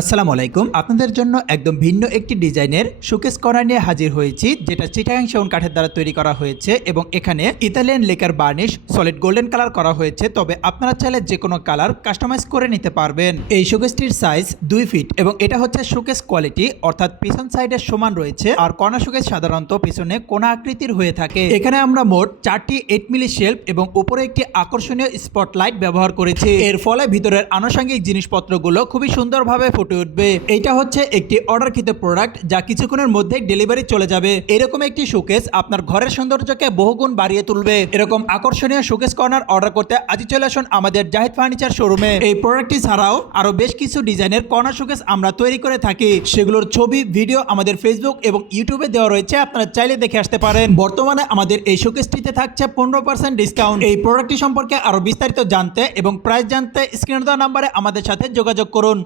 আসসালামু আলাইকুম। আপনাদের জন্য একদম ভিন্ন একটি ডিজাইনের শোকেস কর্নার নিয়ে হাজির হয়েছি, যেটা চিটাগাং সেগুন কাঠের দ্বারা তৈরি করা হয়েছে এবং এখানে Italian lacquer varnish solid golden colour করা হয়েছে। তবে আপনারা চাইলে যে কোনো কালার কাস্টমাইজ করে নিতে পারবেন। এই শোকেসটির সাইজ 2 ফিট এবং এটা হচ্ছে শোকেস কোয়ালিটি, অর্থাৎ পিছন সাইডের সমান রয়েছে। আর কর্নার শোকেস সাধারণত পিছনে কোনা আকৃতির হয়ে থাকে। এখানে আমরা মোট 4টি 8 মিলি শেলফ এবং উপরে একটি আকর্ষণীয় স্পটলাইট ব্যবহার করেছি। এর ফলে ভিতরের আনুষঙ্গিক জিনিসপত্রগুলো খুবই সুন্দরভাবে ফুটে উঠবে। এটা হচ্ছে একটি অর্ডারকৃত প্রোডাক্ট, যা কিছুক্ষণের মধ্যে ডেলিভারি চলে যাবে। এরকম একটি শোকেস আপনার ঘরের সৌন্দর্যকে বহুগুণ বাড়িয়ে তুলবে। এরকম আকর্ষণীয় শোকেস কর্নার অর্ডার করতে আজই চলে আসুন আমাদের জাহিদ ফার্নিচার শোরুমে। এই প্রোডাক্টটি ছাড়াও আরো বেশ কিছু ডিজাইনের কর্নার শোকেস আমরা তৈরি করে থাকি। সেগুলোর ছবি, ভিডিও আমাদের ফেসবুক এবং ইউটিউবে দেওয়া রয়েছে, আপনারা চাইলে দেখে আসতে পারেন। বর্তমানে আমাদের এই শোকেসটিতে থাকছে 15% ডিসকাউন্ট। এই প্রোডাক্টটি সম্পর্কে আরো বিস্তারিত জানতে এবং প্রাইস জানতে স্ক্রিনে দেওয়া নাম্বারে আমাদের সাথে যোগাযোগ করুন।